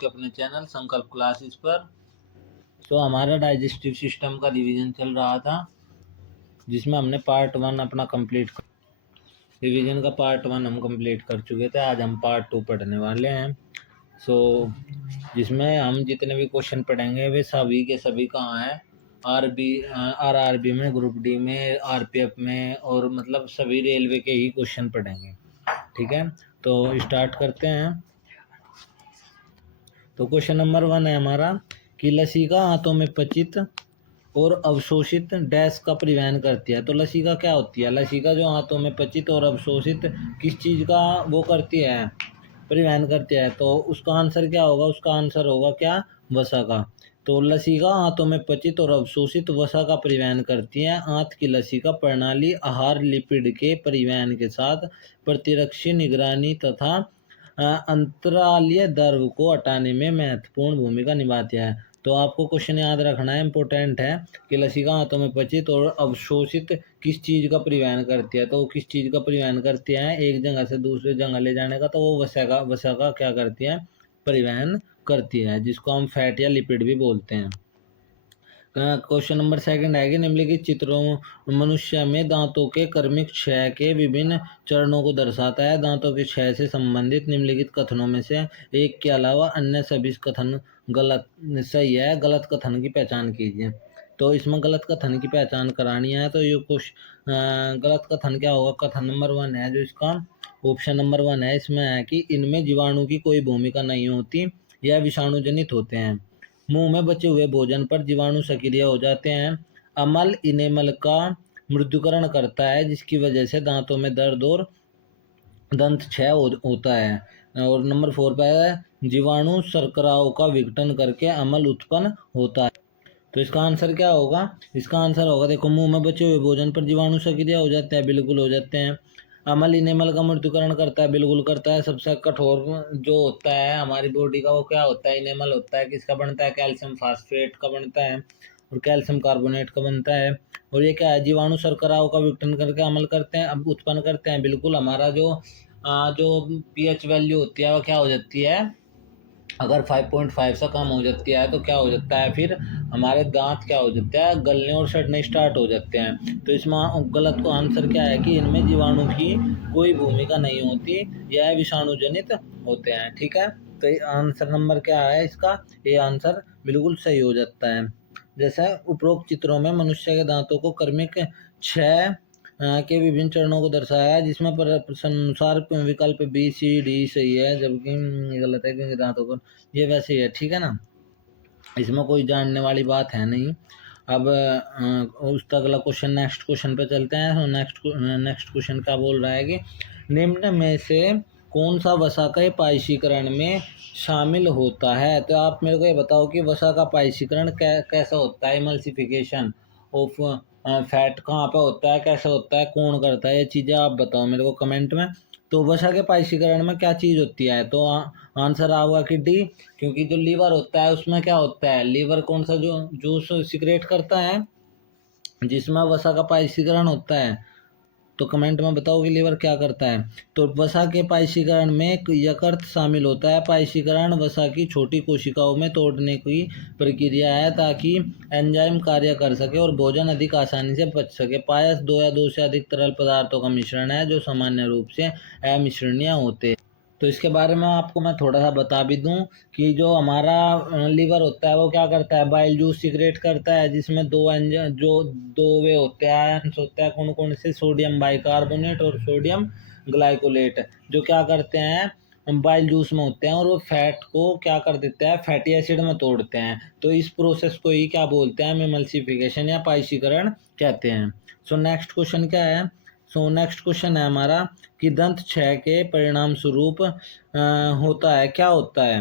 आपके अपने चैनल संकल्प क्लासेस पर। तो हमारा डाइजेस्टिव सिस्टम का रिवीजन चल रहा था, जिसमें हमने पार्ट 1 अपना कंप्लीट, रिवीजन का पार्ट 1 हम कंप्लीट कर चुके थे। आज हम पार्ट 2 पढ़ने वाले हैं। जिसमें हम जितने भी क्वेश्चन पढ़ेंगे वे सभी के सभी कहाँ हैं, आरआरबी में, ग्रुप डी में, आरपीएफ में, और मतलब सभी रेलवे के ही क्वेश्चन पढ़ेंगे। ठीक है, तो स्टार्ट करते हैं। तो क्वेश्चन नंबर 1 है हमारा कि लसिका हाथों में पचित और अवशोषित डैश का परिवहन करती है। तो लसिका क्या होती है? लसिका जो हाथों में पचित और अवशोषित किस चीज़ का वो करती है, परिवहन करती है। तो उसका आंसर क्या होगा? उसका आंसर होगा क्या? वसा का। तो लसिका हाथों में पचित और अवशोषित वसा का परिवहन करती है। आंत की लसिका प्रणाली आहार लिपिड के परिवहन के साथ प्रतिरक्षी निगरानी तथा अंतरालीय द्रव को हटाने में महत्वपूर्ण भूमिका निभाती है। तो आपको क्वेश्चन याद रखना है, इम्पोर्टेंट है कि लसिका हाथों में पचित और अवशोषित किस चीज़ का परिवहन करती है। तो किस चीज़ का परिवहन करती है? एक जगह से दूसरी जगह ले जाने का। तो वो वसा का क्या करती है? परिवहन करती है, जिसको हम फैट या लिपिड भी बोलते हैं। क्वेश्चन नंबर 2 है कि निम्नलिखित चित्रों मनुष्य में दांतों के कर्मिक क्षय के विभिन्न चरणों को दर्शाता है। दांतों के क्षय से संबंधित निम्नलिखित कथनों में से एक के अलावा अन्य सभी कथन गलत सही है। गलत कथन की पहचान कीजिए। तो इसमें गलत कथन की पहचान करानी है। तो ये गलत कथन क्या होगा? कथन नंबर 1 है जो इसका ऑप्शन नंबर 1 है, इसमें है कि इनमें जीवाणु की कोई भूमिका नहीं होती, यह विषाणु जनित होते हैं। मुंह में बचे हुए भोजन पर जीवाणु सक्रिय हो जाते हैं। अमल इनेमल का मृदुकरण करता है, जिसकी वजह से दांतों में दर्द और दंत क्षय होता है। और नंबर 4 पे है जीवाणु शर्कराओं का विघटन करके अमल उत्पन्न होता है। तो इसका आंसर क्या होगा? इसका आंसर होगा, देखो, मुंह में बचे हुए भोजन पर जीवाणु सक्रिय हो जाते हैं, बिल्कुल हो जाते हैं। अमल इनेमल का मृदुकरण करता है, बिल्कुल करता है। सबसे कठोर जो होता है हमारी बॉडी का वो क्या होता है? इनेमल होता है। किसका बनता है? कैल्शियम फास्फेट का बनता है और कैल्शियम कार्बोनेट का बनता है। और ये क्या है? जीवाणु शर्कराओं का विघटन करके अमल करते हैं, अब उत्पन्न करते हैं। बिल्कुल, हमारा जो पीएच वैल्यू होती है वो क्या हो जाती है? अगर 5.5 से कम हो जाती है तो क्या हो जाता है? फिर हमारे दांत क्या हो जाते हैं? गलने और सड़ने स्टार्ट हो जाते हैं। तो इसमें गलत को आंसर क्या है कि इनमें जीवाणु की कोई भूमिका नहीं होती, यह विषाणु जनित होते हैं। ठीक है, तो आंसर नंबर क्या है इसका? ये आंसर बिल्कुल सही हो जाता है। जैसे उपरोक्त चित्रों में मनुष्य के दांतों को कर्मिक क्षय के विभिन्न चरणों को दर्शाया है, जिसमें अनुसार विकल्प बी सी डी सही है, जबकि गलत है क्योंकि दांतों को ये वैसे ही है। ठीक है ना, इसमें कोई जानने वाली बात है नहीं। अब उसका अगला क्वेश्चन, नेक्स्ट क्वेश्चन पे चलते हैं। तो नेक्स्ट क्वेश्चन क्या बोल रहा है कि निम्न में से कौन सा वसा का पाइशीकरण में शामिल होता है? तो आप मेरे को ये बताओ कि वसा का पाइशीकरण कैसा होता है? इमल्सिफिकेशन ऑफ फैट कहाँ पे होता है, कैसे होता है, कौन करता है? ये चीज़ें आप बताओ मेरे को कमेंट में। तो वसा के पाइशीकरण में क्या चीज़ होती है? तो आंसर आएगा कि डी, क्योंकि जो लीवर होता है उसमें क्या होता है? लीवर कौन सा जो जूस सिक्रेट करता है जिसमें वसा का पाइशीकरण होता है? तो कमेंट में बताओ कि लीवर क्या करता है। तो वसा के पाइशीकरण में यकृत शामिल होता है। पाइशीकरण वसा की छोटी कोशिकाओं में तोड़ने की प्रक्रिया है ताकि एंजाइम कार्य कर सके और भोजन अधिक आसानी से पच सके। पायस 2 या 2 से अधिक तरल पदार्थों का मिश्रण है जो सामान्य रूप से अमिश्रणीय होते हैं। तो इसके बारे में आपको मैं थोड़ा सा बता भी दूं कि जो हमारा लीवर होता है वो क्या करता है? बाइल जूस सिक्रेट करता है, जिसमें दो वे होते हैं, आयंस होते हैं। कौन कौन से? सोडियम बाइकार्बोनेट और सोडियम ग्लाइकोलेट, जो क्या करते हैं? बाइल जूस में होते हैं और वो फैट को क्या कर देते हैं? फैटी एसिड में तोड़ते हैं। तो इस प्रोसेस को ही क्या बोलते हैं? एमल्सिफिकेशन या पाइशीकरण कहते हैं। सो नेक्स्ट क्वेश्चन क्या है? नेक्स्ट क्वेश्चन है हमारा कि दंत क्षय के परिणाम स्वरूप होता है, क्या होता है?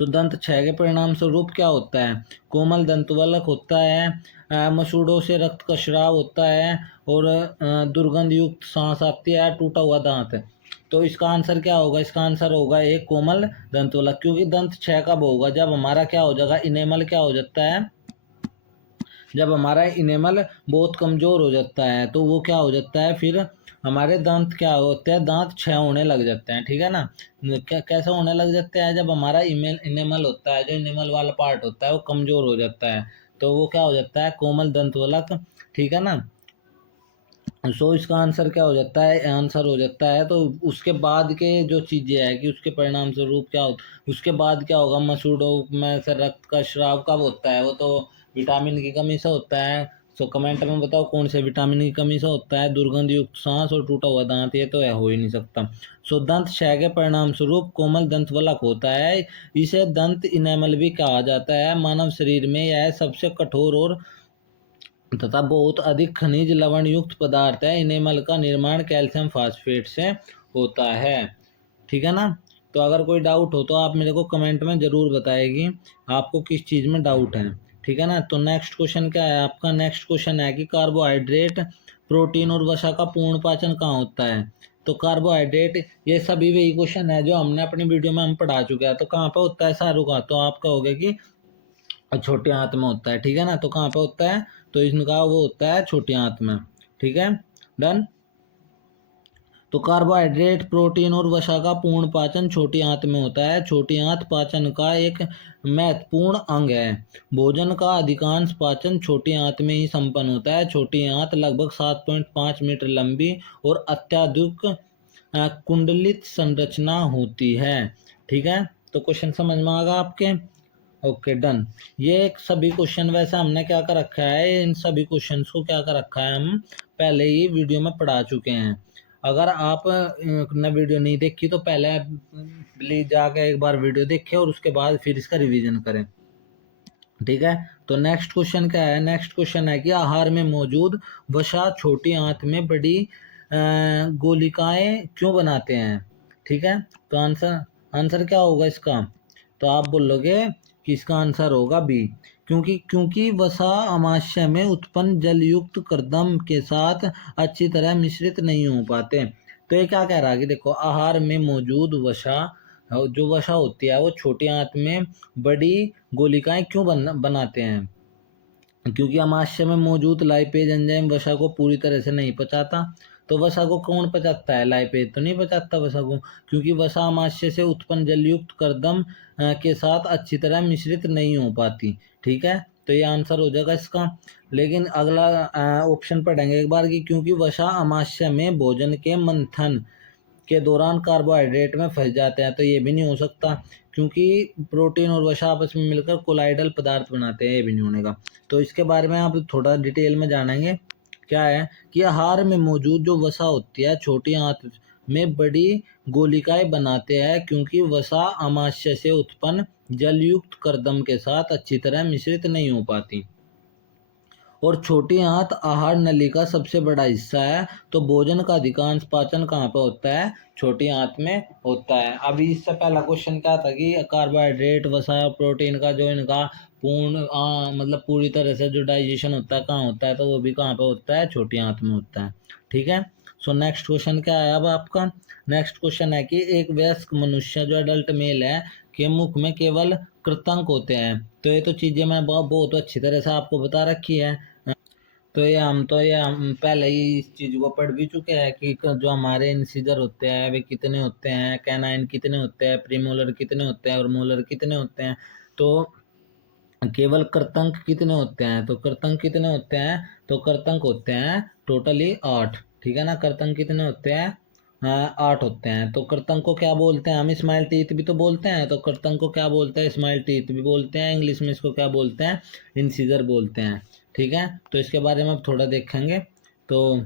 दंत क्षय के परिणाम स्वरूप क्या होता है? कोमल दंतवल्क होता है, मसूड़ों से रक्त का स्राव होता है और दुर्गंध युक्त सांस आती है, टूटा हुआ दांत। तो इसका आंसर क्या होगा? इसका आंसर होगा एक कोमल दंतवल्क, क्योंकि दंत क्षय कब होगा? जब हमारा क्या हो जाएगा? इनेमल क्या हो जाता है? जब हमारा इनेमल बहुत कमज़ोर हो जाता है तो वो क्या हो जाता है? फिर हमारे दांत क्या होते हैं, दांत क्षय होने लग जाते हैं, ठीक है ना। क्या कैसे होने लग जाते हैं, जब हमारा इमेल इनेमल होता है, जो इनेमल वाला पार्ट होता है वो कमजोर हो जाता है, तो वो क्या हो जाता है, कोमल दंतवलक, ठीक है ना। सो इसका आंसर क्या हो जाता है, आंसर हो जाता है। तो उसके बाद के जो चीजें है कि उसके परिणाम स्वरूप क्या हो, उसके बाद क्या होगा, मसूड़ों में से रक्त का स्राव कब होता है, वो तो विटामिन की कमी से होता है। सो कमेंट में बताओ कौन से विटामिन की कमी से होता है, दुर्गंध युक्त सांस और टूटा हुआ दांत, ये तो है हो ही नहीं सकता। सो दंत क्षय के परिणाम स्वरूप कोमल दंतवलक होता है, इसे दंत इनेमल भी कहा जाता है। मानव शरीर में यह सबसे कठोर और तथा बहुत अधिक खनिज लवण युक्त पदार्थ है। इनेमल का निर्माण कैल्शियम फास्फेट से होता है, ठीक है ना। तो अगर कोई डाउट हो तो आप मेरे को कमेंट में ज़रूर बताएगी आपको किस चीज़ में डाउट है, ठीक है ना। तो नेक्स्ट क्वेश्चन क्या है आपका, नेक्स्ट क्वेश्चन है कि कार्बोहाइड्रेट, प्रोटीन और वसा का पूर्ण पाचन कहाँ होता है। तो कार्बोहाइड्रेट, ये सभी वही क्वेश्चन है जो हमने अपनी वीडियो में हम पढ़ा चुके हैं। तो कहाँ पे होता है शाहरुख, तो आप कहोगे कि छोटे हाथ में होता है, ठीक है ना। तो कहाँ पे होता है, तो इनका वो होता है छोटे हाथ में, ठीक है, डन। तो कार्बोहाइड्रेट, प्रोटीन और वसा का पूर्ण पाचन छोटी आंत में होता है। छोटी आंत पाचन का एक महत्वपूर्ण अंग है। भोजन का अधिकांश पाचन छोटी आंत में ही संपन्न होता है। छोटी आंत लगभग 7.5 मीटर लंबी और अत्यधिक कुंडलित संरचना होती है, ठीक है। तो क्वेश्चन समझ में आ गया आपके, ओके डन। ये एक सभी क्वेश्चन वैसे हमने क्या कर रखा है, इन सभी क्वेश्चंस को क्या कर रखा है, हम पहले ही वीडियो में पढ़ा चुके हैं। अगर आप ने वीडियो नहीं देखी तो पहले प्लीज जाके एक बार वीडियो देखें और उसके बाद फिर इसका रिवीजन करें, ठीक है। तो नेक्स्ट क्वेश्चन क्या है, नेक्स्ट क्वेश्चन है कि आहार में मौजूद वसा छोटी आंत में बड़ी गोलिकाएं क्यों बनाते हैं, ठीक है। तो आंसर आंसर क्या होगा इसका, तो आप बोलोगे कि इसका आंसर होगा बी, क्योंकि वसा अमाशय में उत्पन्न जलयुक्त कर्दम के साथ अच्छी तरह मिश्रित नहीं हो पाते। तो ये क्या कह रहा है कि देखो, आहार में मौजूद वसा, जो वसा होती है वो छोटी आंत में बड़ी गोलिकाएं क्यों बनाते हैं, क्योंकि अमाशय में मौजूद लाइपेज एंजाइम वसा को पूरी तरह से नहीं पचाता। तो वसा को कौन पचाता है, लाइपेज तो नहीं पचाता वसा को, क्योंकि वसा अमाशय से उत्पन्न जलयुक्त कर्दम के साथ अच्छी तरह मिश्रित नहीं हो पाती, ठीक है। तो ये आंसर हो जाएगा इसका। लेकिन अगला ऑप्शन पढ़ेंगे एक बार, कि क्योंकि वसा अमाशय में भोजन के मंथन के दौरान कार्बोहाइड्रेट में फंस जाते हैं। तो ये भी नहीं हो सकता, क्योंकि प्रोटीन और वसा आपस में मिलकर कोलाइडल पदार्थ बनाते हैं, ये भी नहीं होने का। तो इसके बारे में आप थोड़ा डिटेल में जानेंगे। क्या है कि आहार में मौजूद जो वसा होती है छोटी आंत में बड़ी गोलिकाएं बनाते हैं, क्योंकि वसा अमाशय से उत्पन्न जलयुक्त कर्दम के साथ अच्छी तरह मिश्रित नहीं हो पाती। और छोटी आंत आहार नली का सबसे बड़ा हिस्सा है। तो भोजन का अधिकांश पाचन कहाँ पे होता है, छोटी आंत में होता है। अभी इससे पहला क्वेश्चन क्या था कि कार्बोहाइड्रेट, वसा, प्रोटीन का जो इनका पूर्ण मतलब पूरी तरह से जो डाइजेशन होता है कहाँ होता है, तो वो भी कहाँ पे होता है, छोटी आंत में होता है, ठीक है। सो नेक्स्ट क्वेश्चन क्या है अब आपका, नेक्स्ट क्वेश्चन है कि एक वयस्क मनुष्य जो अडल्ट मेल है के मुख में केवल कृतंक होते हैं। तो ये तो चीजें मैं बहुत अच्छी तरह से आपको बता रखी है। तो ये हम पहले ही इस चीज को पढ़ भी चुके हैं कि जो हमारे इंसिजर होते हैं वे कितने होते हैं, कैनाइन कितने होते हैं, प्रीमोलर कितने होते हैं और मोलर कितने होते हैं। तो केवल कर्तंक कितने होते हैं, तो कर्तंक कितने होते हैं, तो कर्तंक होते हैं टोटली 8, ठीक है ना। कर्तंक कितने होते हैं, 8 होते हैं। तो कर्तंक को क्या बोलते हैं, हम स्माइल टीथ भी तो बोलते हैं, तो कर्तंक को क्या बोलते हैं, स्माइल टीथ भी बोलते हैं, इंग्लिश में इसको क्या बोलते हैं, इंसिजर बोलते हैं, ठीक है। तो इसके बारे में अब थोड़ा देखेंगे। तो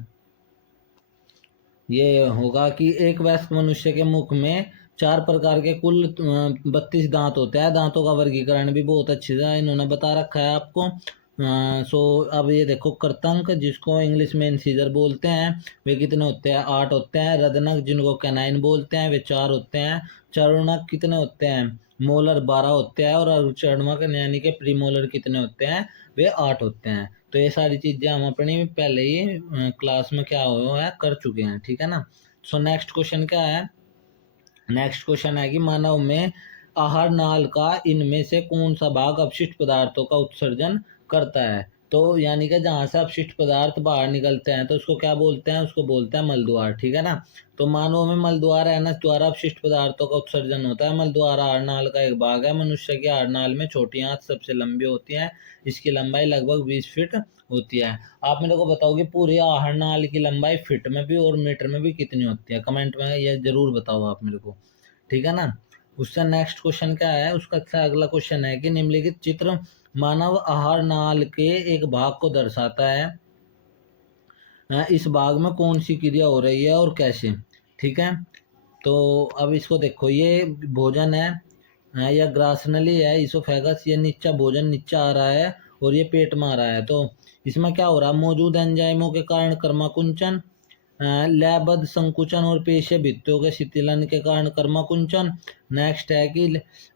ये होगा कि एक वयस्क मनुष्य के मुख में 4 प्रकार के कुल 32 दांत होते हैं। दांतों का वर्गीकरण भी बहुत अच्छी तरह इन्होंने बता रखा है आपको। सो अब ये देखो, कर्तंक जिसको इंग्लिश में इंसीजर बोलते हैं वे कितने होते हैं, 8 होते हैं। रदनक जिनको कैनाइन बोलते हैं वे 4 होते हैं। चरणक कितने होते हैं, मोलर 12 होते हैं। और चरणक यानी कि प्रीमोलर कितने होते हैं, वे 8 होते हैं। तो ये सारी चीजें हम अपनी पहले ही क्लास में क्या हुआ है कर चुके हैं, ठीक है ना। सो नेक्स्ट क्वेश्चन क्या है, नेक्स्ट क्वेश्चन है कि मानव में आहार नाल का इनमें से कौन सा भाग अपशिष्ट पदार्थों का उत्सर्जन करता है। तो यानी कि जहाँ से अपशिष्ट पदार्थ बाहर निकलते हैं तो उसको क्या बोलते हैं, उसको बोलते हैं मलद्वार, ठीक है ना। तो मानव में मलद्वार एनस द्वारा अपशिष्ट पदार्थों का उत्सर्जन होता है। मलद्वार आहारनाल का एक भाग है। मनुष्य की आहारनाल में छोटी आंत सबसे लंबी होती है, इसकी लंबाई लगभग 20 फीट होती है। आप मेरे को बताओ कि पूरी आहारनाल की लंबाई फीट में भी और मीटर में भी कितनी होती है, कमेंट में ये जरूर बताओ आप मेरे को, ठीक है ना। उसका नेक्स्ट क्वेश्चन क्या है, उसका अच्छा अगला क्वेश्चन है कि निम्नलिखित चित्र मानव आहार नाल के एक भाग को दर्शाता है। इस भाग में कौन सी क्रिया हो रही है और कैसे, ठीक है। तो अब इसको देखो, ये भोजन है, या ग्रासनली है, इसोफेगस, ये नीचा भोजन नीचा आ रहा है और ये पेट में आ रहा है। तो इसमें क्या हो रहा है, मौजूद एंजाइमों के कारण कर्माकुंचन, लयबद्ध संकुचन और पेशीय भित्तियों के शिथिलन के कारण कर्माकुंचन। नेक्स्ट है कि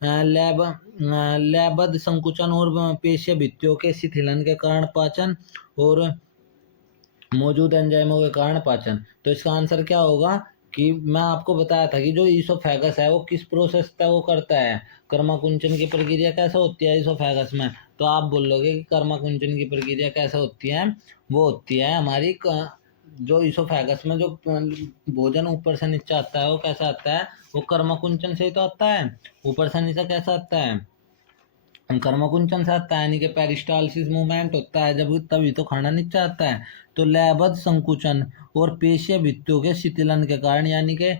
लयबद्ध संकुचन और पेशीय भित्तियों के शिथिलन के कारण पाचन, और मौजूद एंजाइमों के कारण पाचन। तो इसका आंसर क्या होगा कि मैं आपको बताया था कि जो ईसोफेगस है वो किस प्रोसेस का वो करता है, कर्माकुंचन की प्रक्रिया कैसे होती है ईसोफेगस में। तो आप बोलोगे कि कर्माकुंचन की प्रक्रिया कैसे होती है, वो होती है हमारी जो ईसोफेगस में जो भोजन ऊपर से नीचे आता है वो कैसा आता है, वो कर्माकुंचन से ही तो आता है। ऊपर से नीचे कैसा आता है, कर्मकुंचन से आता है, यानी कि पेरिस्टालसिस मूवमेंट होता है जब, तभी तो खाना नीचे आता है। तो लयबद्ध संकुचन और पेशीय भित्तियों के शिथिलन के कारण, यानी कि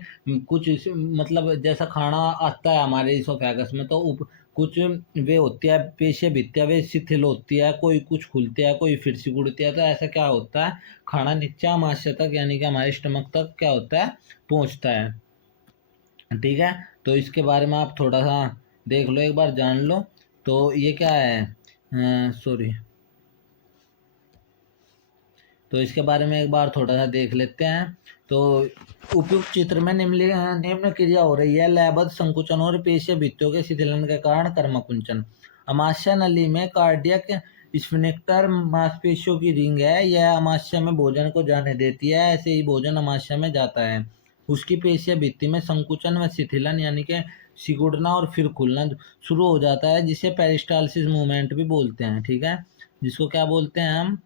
कुछ मतलब जैसा खाना आता है हमारे इसोफेगस में तो कुछ वे होती है पेशीय भित्तियां, वे शिथिल होती है, कोई कुछ खुलती है, कोई फिर सिकुड़ती है। तो ऐसा क्या होता है, खाना नीचे आमाशय तक यानी कि हमारे स्टमक तक क्या होता है, पहुंचता है, ठीक है। तो इसके बारे में आप थोड़ा सा देख लो, एक बार जान लो। तो ये क्या है, सॉरी, तो इसके बारे में एक बार थोड़ा सा देख लेते हैं। तो उपयुक्त चित्र में निम्न क्रिया हो रही है, लयबद्ध संकुचन और पेशीय भित्तियों के शिथिलन के कारण कर्मकुंचन। अमाशय नली में कार्डियक स्फिंक्टर मांसपेशियों की रिंग है, यह अमाशय में भोजन को जाने देती है, ऐसे ही भोजन अमाशय में जाता है। उसकी पेशीय भित्ति में संकुचन व शिथिलन यानी कि सिकुड़ना और फिर खुलना शुरू हो जाता है, जिसे पेरिस्टालसिस मूवमेंट भी बोलते हैं, ठीक है। जिसको क्या बोलते हैं हम,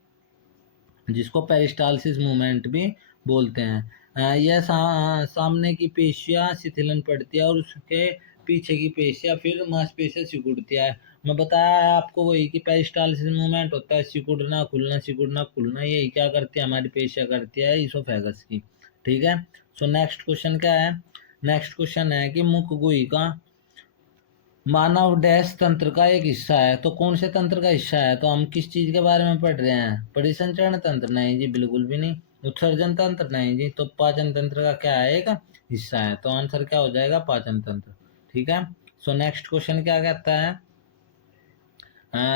जिसको पेरिस्टालसिस मूवमेंट भी बोलते हैं। यह सामने की पेशियां शिथिलन पड़ती है और उसके पीछे की पेशियां फिर मांसपेशियां सिकुड़ती है। मैं बताया है आपको वही कि पेरिस्टालसिस मूवमेंट होता है, सिकुड़ना खुलना सिकुड़ना खुलना, यही क्या करती है हमारी पेशियां करती है इसोफेगस की, ठीक है। सो नेक्स्ट क्वेश्चन क्या है, नेक्स्ट क्वेश्चन है कि मुख गुहिका मानव डैश तंत्र का एक हिस्सा है। तो कौन से तंत्र का हिस्सा है, तो हम किस चीज के बारे में पढ़ रहे हैं, परिसंचरण तंत्र, नहीं जी बिल्कुल भी नहीं। उत्सर्जन तंत्र, नहीं जी। तो पाचन तंत्र का क्या है, एक हिस्सा है। तो आंसर क्या हो जाएगा, पाचन तंत्र, ठीक है। सो नेक्स्ट क्वेश्चन क्या कहता है,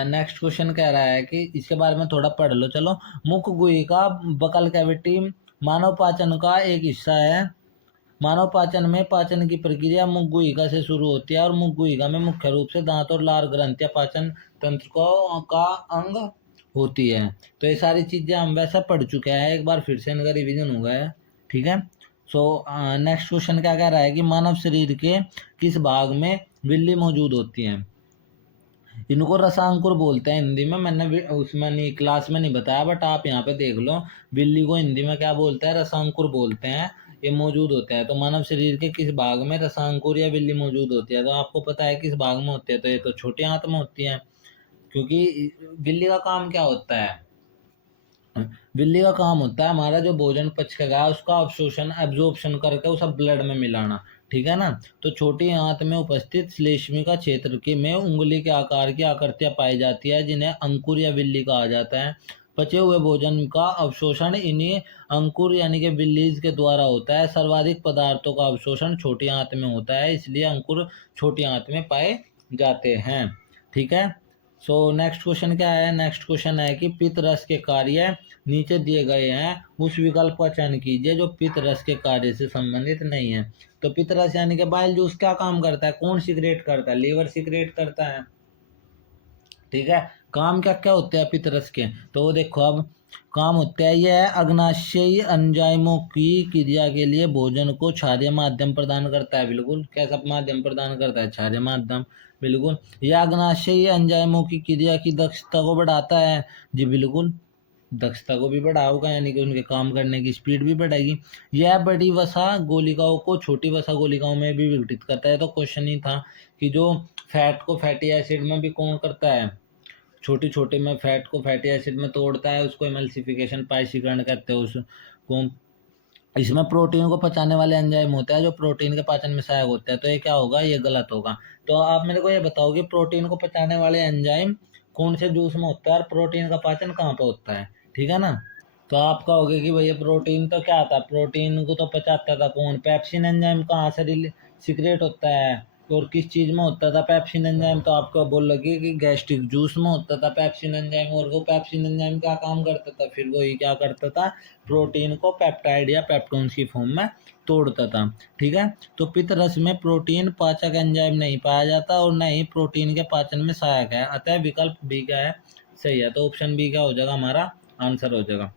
नेक्स्ट क्वेश्चन कह रहा है कि इसके बारे में थोड़ा पढ़ लो चलो। मुख गुहिका बकल कैविटी मानव पाचन का एक हिस्सा है। मानव पाचन में पाचन की प्रक्रिया मुख गुहिका से शुरू होती है और मुख गुहिका में मुख्य रूप से दांत और लार ग्रंथियां पाचन तंत्र को का अंग होती है। तो ये सारी चीजें हम वैसे पढ़ चुके हैं, एक बार फिर से इनका रिवीजन हो गया है, ठीक है। सो नेक्स्ट क्वेश्चन क्या कह रहा है कि मानव शरीर के किस भाग में बिल्ली मौजूद होती है। इनको रसांकुर बोलते हैं हिंदी में, मैंने उसमें नहीं क्लास में नहीं बताया, बट आप यहाँ पे देख लो, बिल्ली को हिंदी में क्या बोलते हैं, रसांकुर बोलते हैं। ये मौजूद होते हैं। तो मानव शरीर के किस भाग में रसांकुर या बिल्ली मौजूद होती है, तो आपको पता है किस भाग में होती है, तो ये तो छोटी आंत में होती है। क्योंकि बिल्ली का काम क्या होता है, बिल्ली का काम होता है हमारा जो भोजन पच के गया उसका अवशोषण एब्जॉर्प्शन करके उसे ब्लड में मिलाना, ठीक है ना। तो छोटी आंत में उपस्थित श्लेष्मिका क्षेत्र के में उंगली के आकार की आकृतियां पाई जाती है, जिन्हें अंकुर या बिल्ली कहा जाता है। पचे हुए भोजन का अवशोषण इन्हीं अंकुर यानी कि बिल्लीज के द्वारा होता है। सर्वाधिक पदार्थों का अवशोषण छोटी आंत में होता है, इसलिए अंकुर छोटी आंत में पाए जाते हैं, ठीक है। सो नेक्स्ट क्वेश्चन क्या है, नेक्स्ट क्वेश्चन है कि पित्त रस के कार्य नीचे दिए गए हैं, उस विकल्प का चयन कीजिए जो पित्त रस के कार्य से संबंधित नहीं है। तो पित्त रस यानी कि बाइल जूस क्या काम करता है, कौन सिक्रेट करता है, लीवर सिक्रेट करता है, ठीक है। काम क्या क्या होते हैं पितरस के, तो वो देखो अब काम होते हैं, यह अग्नाशयी एंजाइमों की क्रिया के लिए भोजन को क्षारीय माध्यम प्रदान करता है। बिल्कुल, कैसा माध्यम प्रदान करता है? क्षारीय माध्यम। बिल्कुल। यह अग्नाशयी एंजाइमों की क्रिया की दक्षता को बढ़ाता है। जी बिल्कुल, दक्षता को भी बढ़ाओगा, यानी कि उनके काम करने की स्पीड भी बढ़ेगी। यह बड़ी वसा गोलिकाओं को छोटी वसा गोलिकाओं में भी विघटित करता है। तो क्वेश्चन ही था कि जो फैट को फैटी एसिड में भी कौन करता है, छोटी छोटी में फैट को फैटी एसिड में तोड़ता है, उसको एमल्सिफिकेशन पाइशीकरण कहते हैं उसको। इसमें प्रोटीन को पचाने वाले एंजाइम होते हैं जो प्रोटीन के पाचन में सहायक होते हैं। तो ये क्या होगा? ये गलत होगा। तो आप मेरे को ये बताओ कि प्रोटीन को पचाने वाले एंजाइम कौन से जूस में होता है और प्रोटीन का पाचन कहाँ पे होता है? ठीक है ना। तो आप कहोगे कि भैया प्रोटीन तो क्या था, प्रोटीन को तो पचाता था कौन? पेप्सिन एंजाइम कहाँ से सिक्रेट होता है और किस चीज में होता था पेप्सिन एंजाइम? तो आपको बोल लगी कि गैस्ट्रिक जूस में होता था पेप्सिन एंजाइम। और वो पेप्सिन एंजाइम क्या काम करता था? फिर वो क्या करता था, प्रोटीन को पेप्टाइड या पेप्टोन्स की फॉर्म में तोड़ता था। ठीक है। तो पित्तरस में प्रोटीन पाचक एंजाइम नहीं पाया जाता और न ही प्रोटीन के पाचन में सहायक है, अतः विकल्प बी क्या है? सही है। तो ऑप्शन बी क्या हो जाएगा? हमारा आंसर हो जाएगा।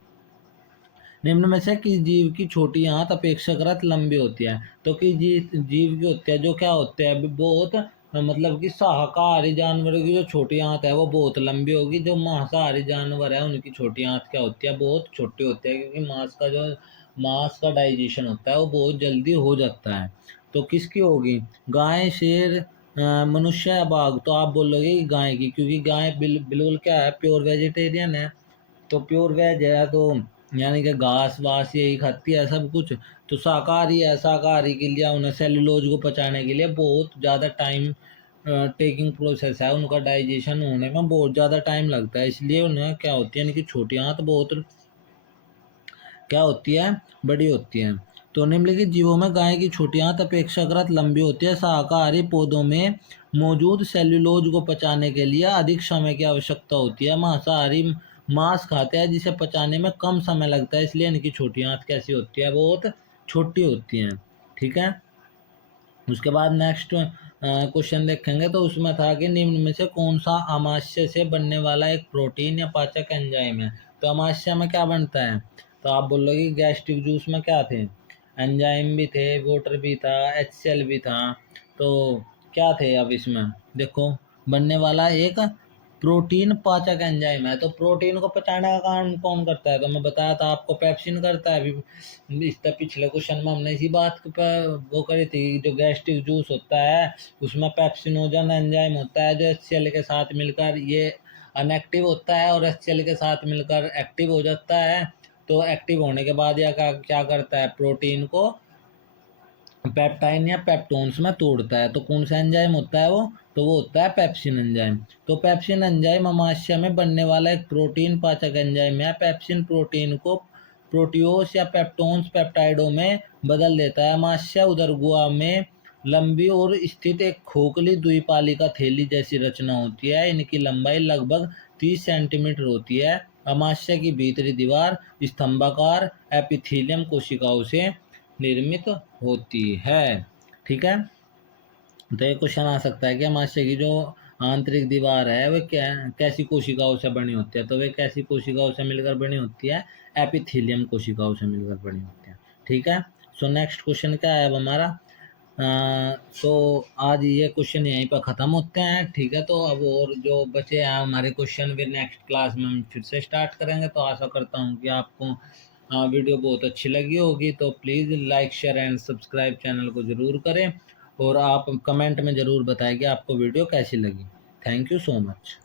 निम्न में से किस जीव की छोटी आंत अपेक्षाकृत लंबी होती है? तो किस जीव की होती है जो क्या होते हैं बहुत, मतलब कि शाकाहारी जानवरों की जो छोटी आंत है वो बहुत लंबी होगी, जो मांसाहारी जानवर है उनकी छोटी आंत क्या होती है? बहुत छोटी होती है, क्योंकि मांस का डाइजेशन होता है वो बहुत जल्दी हो जाता है। तो किसकी होगी? गाय, शेर, मनुष्य या बाघ? तो आप बोलोगे कि गाय की, क्योंकि गाय बिल्कुल क्या है, प्योर वेजिटेरियन है। तो प्योर वेज है तो यानी कि घास वास यही खाती है सब कुछ। तो शाकाहारी है, शाकाहारी के लिए उन्हें सेलुलोज को पचाने के लिए बहुत ज़्यादा टाइम टेकिंग प्रोसेस है, उनका डाइजेशन होने में बहुत ज़्यादा टाइम लगता है, इसलिए उन्हें क्या होती है, यानी कि छोटी आंत बहुत क्या होती है? बड़ी होती है। तो निम्नलिखित जीवों में गाय की छोटी आंत अपेक्षाकृत लंबी होती है। शाकाहारी पौधों में मौजूद सेल्यूलोज को पचाने के लिए अधिक समय की आवश्यकता होती है। मांसाहारी मांस खाते हैं जिसे पचाने में कम समय लगता है, इसलिए इनकी छोटी आंत कैसी होती है? बहुत छोटी होती है। ठीक है। उसके बाद नेक्स्ट क्वेश्चन देखेंगे, तो उसमें था कि निम्न में से कौन सा अमाशय से बनने वाला एक प्रोटीन या पाचक एंजाइम है? तो अमाशय में क्या बनता है? तो आप बोलोगे गैस्ट्रिक जूस में क्या थे? एंजाइम भी थे, वाटर भी था, HCl भी था। तो क्या थे अब इसमें? देखो, बनने वाला एक प्रोटीन पाचक एंजाइम है। तो प्रोटीन को पचाने का काम कौन करता है? तो मैं बताया था आपको, पेप्सिन करता है। अभी इस पिछले क्वेश्चन में हमने इसी बात पर वो करी थी, जो गैस्ट्रिक जूस होता है उसमें पेप्सिनोजन एंजाइम होता है जो HCl के साथ मिलकर ये अनएक्टिव होता है और HCl के साथ मिलकर एक्टिव हो जाता है। तो एक्टिव होने के बाद यह क्या करता है? प्रोटीन को पेप्टाइन या पेप्टोन्स में तोड़ता है। तो कौन सा एंजाइम होता है वो? तो वो होता है पेप्सिन एंजाइम। तो पेप्सिन एंजाइम अमाशय में बनने वाला एक प्रोटीन पाचक एंजाइम है। पेप्सिन प्रोटीन को प्रोटियोस या पेप्टोन्स पेप्टाइडों में बदल देता है। अमाशय उदरगुहा में लंबी और स्थित एक खोखली द्विपालिका थैली जैसी रचना होती है। इनकी लंबाई लगभग 30 सेंटीमीटर होती है। अमाशय की भीतरी दीवार स्तंभाकार एपिथेलियम कोशिकाओं से निर्मित होती है। ठीक है। तो ये क्वेश्चन आ सकता है कि अमाशय की जो आंतरिक दीवार है वह क्या कैसी कोशिकाओं से बनी होती है? तो वे कैसी कोशिकाओं से मिलकर बनी होती है? एपिथेलियम कोशिकाओं से मिलकर बनी होती है। ठीक है। सो नेक्स्ट क्वेश्चन क्या है अब हमारा? तो आज ये क्वेश्चन यहीं पर ख़त्म होते हैं। ठीक है। तो अब और जो बचे हैं हमारे क्वेश्चन फिर नेक्स्ट क्लास में हम फिर से स्टार्ट करेंगे। तो आशा करता हूँ कि आपको वीडियो बहुत अच्छी लगी होगी। तो please like share and subscribe channel को ज़रूर करें और आप कमेंट में ज़रूर बताएं कि आपको वीडियो कैसी लगी। Thank you so much.